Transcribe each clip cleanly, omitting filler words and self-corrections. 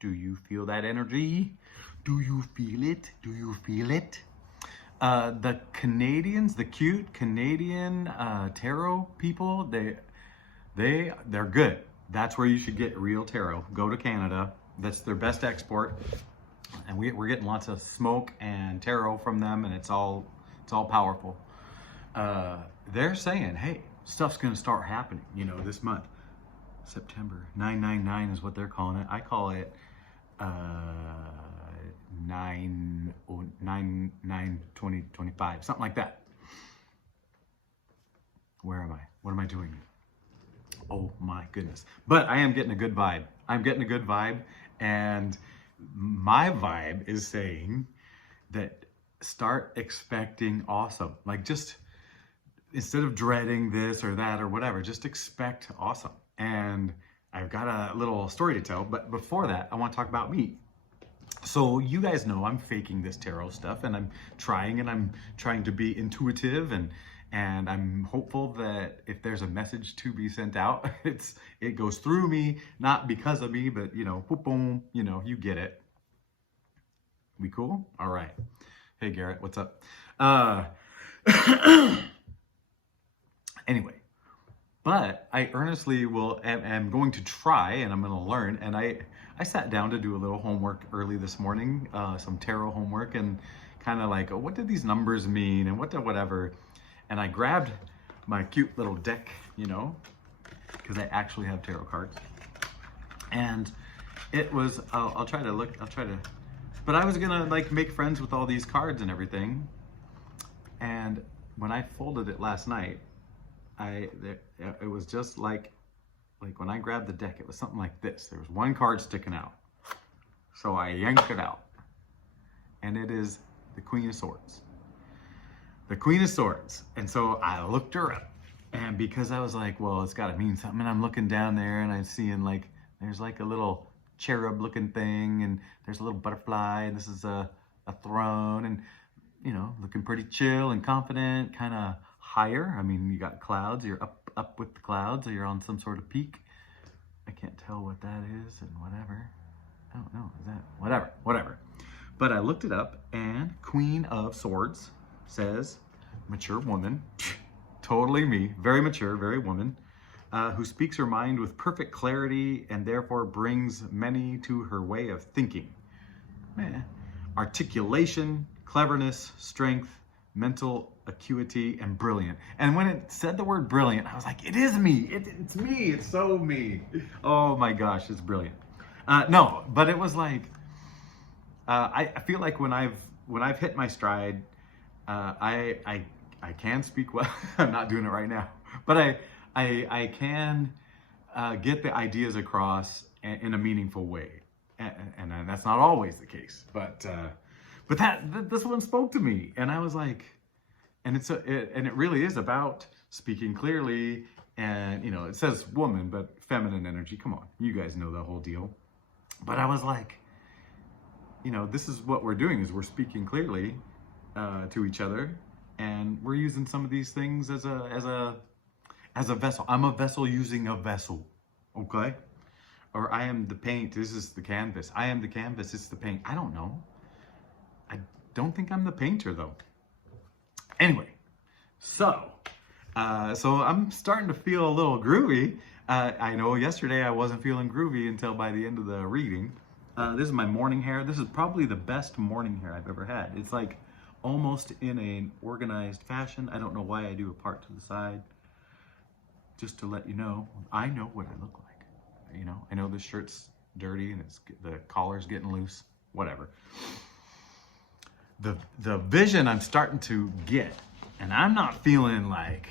Do you feel that energy? Do you feel it? Do you feel it? The Canadians, the cute Canadian tarot people, they're good. That's where you should get real tarot. Go to Canada. That's their best export, and we're getting lots of smoke and tarot from them, and it's all powerful. They're saying, hey, stuff's gonna start happening. This month, September 999 is what they're calling it. I call it 9/9/2025, something like that. Where am I? What am I doing? Oh my goodness. But I am getting a good vibe. I'm getting a good vibe, and my vibe is saying that start expecting awesome. Like, just instead of dreading this or that or whatever, just expect awesome. And I've got a little story to tell, but before that, I want to talk about me. So you guys know I'm faking this tarot stuff, and I'm trying to be intuitive, and I'm hopeful that if there's a message to be sent out, it goes through me, not because of me, but boom, boom, you get it. We cool? All right. Hey Garrett, what's up? Anyway, but I earnestly am going to try, and I'm going to learn. And I sat down to do a little homework early this morning, some tarot homework, and kind of like, what did these numbers mean, and whatever. And I grabbed my cute little deck, because I actually have tarot cards. And it was, but I was gonna make friends with all these cards and everything. And when I folded it last night, it was just like when I grabbed the deck, it was something like this. There was one card sticking out. So I yanked it out, and it is the Queen of Swords. The Queen of Swords. And so I looked her up, and because I was like, well, it's got to mean something, and I'm looking down there, and I'm seeing there's a little cherub looking thing, and there's a little butterfly, and this is a throne, and looking pretty chill and confident, kind of higher. I mean, you got clouds, you're up with the clouds, or you're on some sort of peak. I can't tell what that is, and whatever. I don't know, is that whatever. But I looked it up, and Queen of Swords says mature woman, totally me, very mature, very woman, who speaks her mind with perfect clarity and therefore brings many to her way of thinking. Articulation, cleverness, strength, mental acuity, and brilliant. And when it said the word brilliant, I was like, it is me. It's me. It's so me. Oh my gosh, it's brilliant. No, but it was like, I feel like when I've hit my stride, I can speak well. I'm not doing it right now, but I can get the ideas across in a meaningful way, and that's not always the case. But this one spoke to me, and I was like, and it really is about speaking clearly, and it says woman, but feminine energy. Come on, you guys know the whole deal. But I was like, this is what we're doing, is we're speaking clearly to each other, and we're using some of these things as a vessel. I'm a vessel using a vessel, okay? Or I am the paint, this is the canvas. I am the canvas, it's the paint. I don't know. I don't think I'm the painter though. Anyway, so I'm starting to feel a little groovy. I know yesterday I wasn't feeling groovy until by the end of the reading. This is my morning hair. This is probably the best morning hair I've ever had. It's like almost in an organized fashion. I don't know why I do a part to the side. Just to let you know, I know what I look like. I know this shirt's dirty and the collar's getting loose, whatever. The vision I'm starting to get, and I'm not feeling like,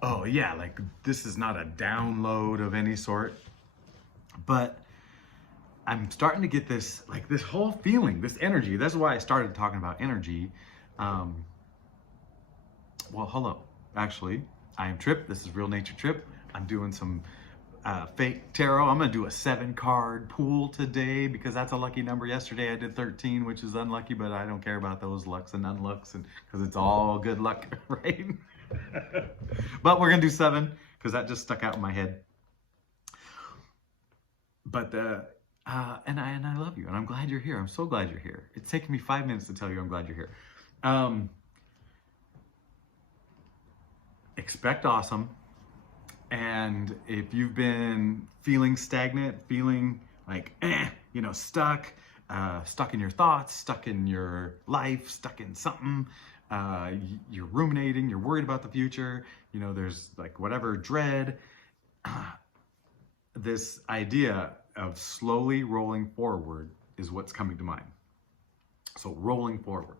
oh yeah, like this is not a download of any sort, but I'm starting to get this whole feeling, this energy. That's why I started talking about energy. Well, hello. Actually, I am Trip. This is Real Nature Trip. I'm doing some fake tarot. I'm going to do a 7-card pool today because that's a lucky number. Yesterday I did 13, which is unlucky, but I don't care about those lucks and unlucks because it's all good luck, right? But we're going to do 7 because that just stuck out in my head. But And I love you, and I'm glad you're here. I'm so glad you're here. It's taken me 5 minutes to tell you I'm glad you're here. Expect awesome. And if you've been feeling stagnant, feeling like, stuck, stuck in your thoughts, stuck in your life, stuck in something, you're ruminating, you're worried about the future, there's like whatever dread, this idea of slowly rolling forward is what's coming to mind. So rolling forward.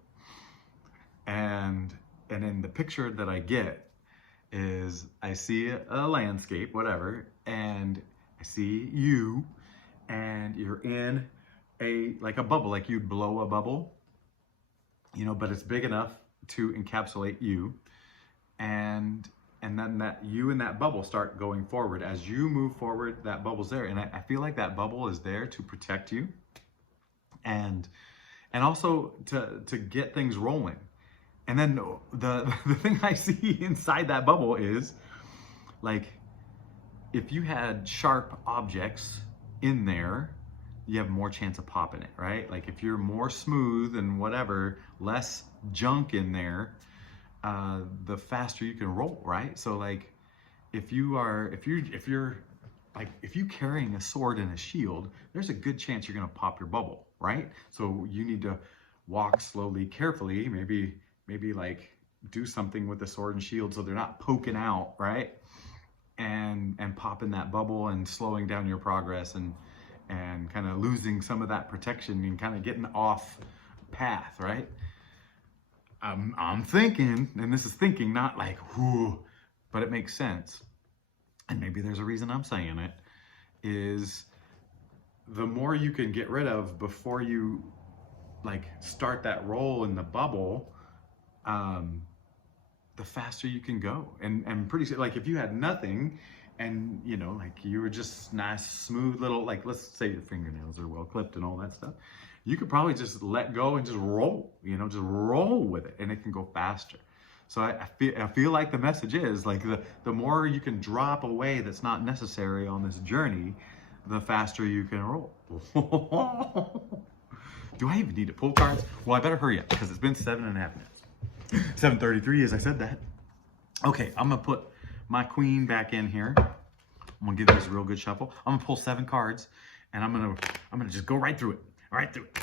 And in the picture that I get is I see a landscape, whatever, and I see you, and you're in a bubble, like you'd blow a bubble, but it's big enough to encapsulate you, and then that you and that bubble start going forward. As you move forward, that bubble's there, and I feel like that bubble is there to protect you, and also to get things rolling. And then the thing I see inside that bubble is, like, if you had sharp objects in there, you have more chance of popping it, right? Like if you're more smooth and whatever, less junk in there, the faster you can roll, right? So like, if you're carrying a sword and a shield, there's a good chance you're gonna pop your bubble, right? So you need to walk slowly, carefully, maybe like do something with the sword and shield so they're not poking out, right? And popping that bubble and slowing down your progress and kind of losing some of that protection and kind of getting off path, right? I'm thinking, and this is thinking, not like, whoo, but it makes sense. And maybe there's a reason I'm saying it, is the more you can get rid of before you like start that roll in the bubble, the faster you can go. And pretty soon, like if you had nothing and like you were just nice, smooth little, like let's say your fingernails are well clipped and all that stuff, you could probably just let go and just roll, just roll with it, and it can go faster. So I feel like the message is like the more you can drop away that's not necessary on this journey, the faster you can roll. Do I even need to pull cards? Well, I better hurry up because it's been 7.5 minutes. 7:33 as I said that. Okay, I'm gonna put my queen back in here. I'm gonna give this a real good shuffle. I'm gonna pull 7 cards, and I'm gonna just go right through it. Right through it.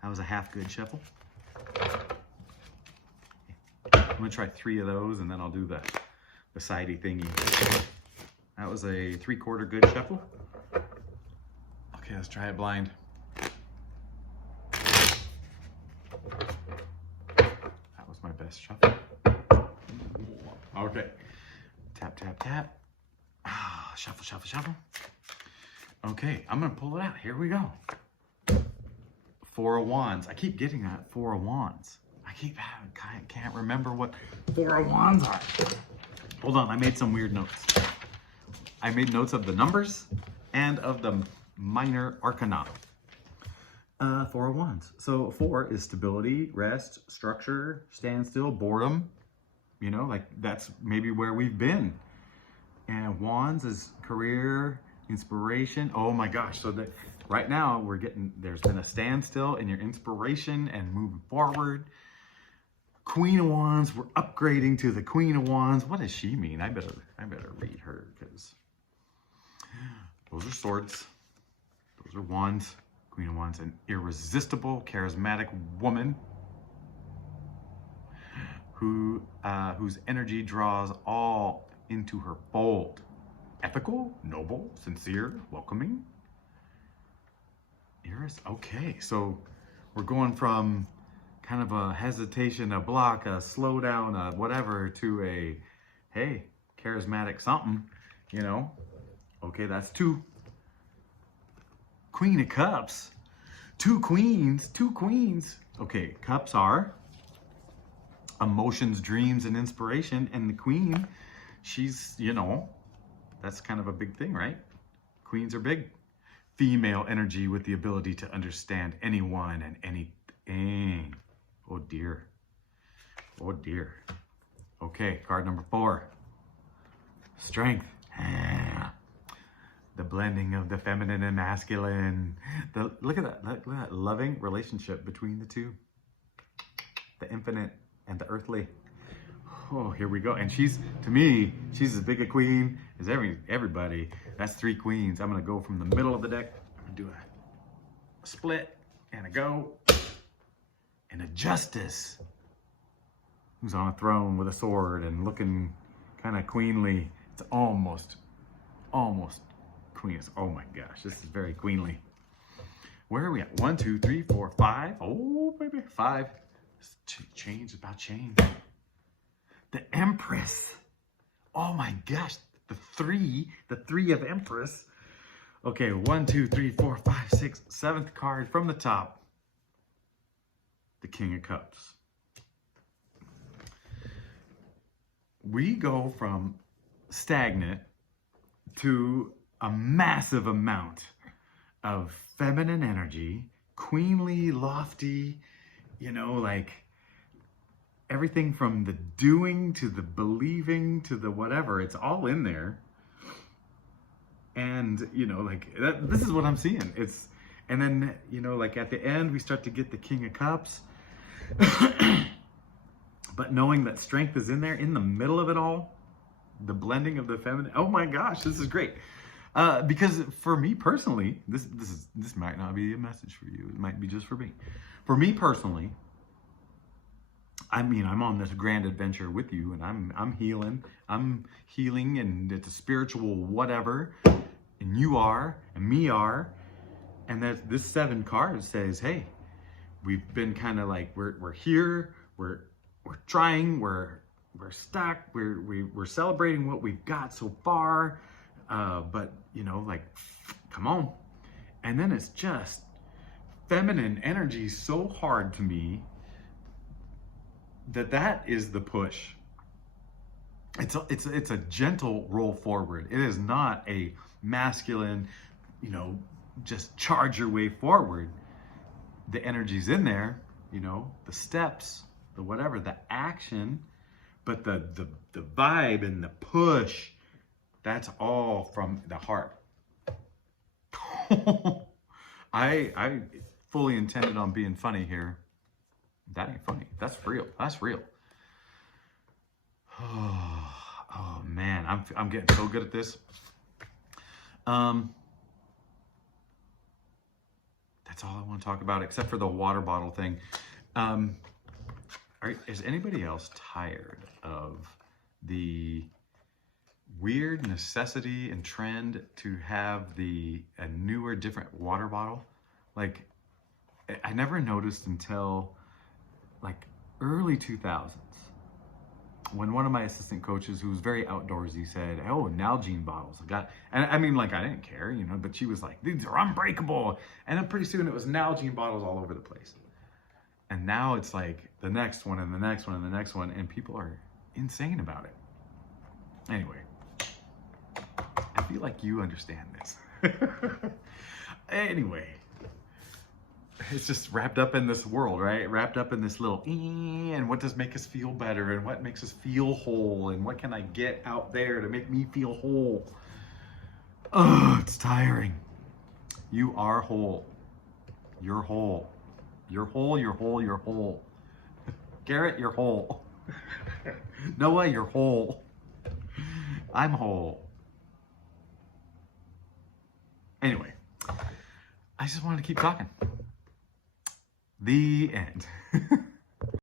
That was a half good shuffle. I'm gonna try 3 of those, and then I'll do the sidey thingy. That was a 3/4 good shuffle. Okay, let's try it blind. That was my best shuffle. Okay. Tap, tap, tap. Shuffle, shuffle, shuffle. Okay, I'm gonna pull it out. Here we go. 4 of Wands. I keep getting that 4 of Wands. I can't remember what 4 of Wands are. Hold on, I made some weird notes. I made notes of the numbers and of the minor arcana. 4 of Wands. So 4 is stability, rest, structure, standstill, boredom. Like that's maybe where we've been. And Wands is career, inspiration. Oh my gosh. So that right now there's been a standstill in your inspiration and moving forward. Queen of Wands, we're upgrading to the Queen of Wands. What does she mean? I better read her, because those are swords. Those are wands. Queen of Wands, an irresistible, charismatic woman whose energy draws all into her fold. Ethical, noble, sincere, welcoming. Okay, so we're going from kind of a hesitation, a block, a slow down, a whatever, to a, hey, charismatic something, Okay, that's 2. Queen of Cups. 2 queens. Okay, cups are emotions, dreams, and inspiration. And the queen, she's, that's kind of a big thing, right? Queens are big. Female energy with the ability to understand anyone and anything. Oh dear. Oh dear. Okay, card number 4. Strength. The blending of the feminine and masculine. Look at that. Look at that loving relationship between the two. The infinite and the earthly. Oh, here we go. And she's, to me, she's as big a queen as everybody. That's 3 queens. I'm going to go from the middle of the deck. I'm going to do a split and a go. And a justice who's on a throne with a sword and looking kind of queenly. It's almost queens. Oh my gosh, this is very queenly. Where are we at? 1, 2, 3, 4, 5. Oh baby, 5. Change, about change. The Empress. Oh my gosh, the three of Empress. Okay, 1, 2, 3, 4, 5, 6, 7th card from the top. The King of Cups. We go from stagnant to a massive amount of feminine energy, queenly, lofty, you know, like everything from the doing to the believing to the whatever, it's all in there. And, you know, like this is what I'm seeing. And then, you know, like at the end, we start to get the King of Cups. But knowing that strength is in there, in the middle of it all, the blending of the feminine. Oh my gosh, this is great. Because for me personally, this might not be a message for you. It might be just for me. For me personally, I mean, I'm on this grand adventure with you, and I'm healing. I'm healing, and it's a spiritual whatever. And you are, and me are, and that this 7 cards says, hey, we've been kind of like we're here, we're trying, we're stuck, we're celebrating what we've got so far, but you know, like, come on. And then it's just feminine energy so hard to me that is the push. It's a gentle roll forward. It is not a masculine, you know, just charge your way forward. The energy's in there, you know, the steps, the whatever, the action, but the vibe and the push, that's all from the heart. I fully intended on being funny here. That ain't funny. That's real. That's real. Oh man, I'm getting so good at this. That's all I want to talk about, except for the water bottle thing. Is anybody else tired of the weird necessity and trend to have a newer, different water bottle? Like, I never noticed until like early 2000s when one of my assistant coaches, who was very outdoorsy, said, oh, Nalgene bottles. And I mean, like, I didn't care, you know, but she was like, these are unbreakable. And then pretty soon it was Nalgene bottles all over the place. And now it's like the next one and the next one and the next one, and people are insane about it. Anyway, I feel like you understand this. Anyway, it's just wrapped up in this world, right? Wrapped up in this little and what does make us feel better, and what makes us feel whole, and what can I get out there to make me feel whole? Oh, it's tiring. You are whole. You're whole. You're whole, you're whole, you're whole. Garrett, you're whole. Noah, you're whole. I'm whole. Anyway, I just wanted to keep talking. The end.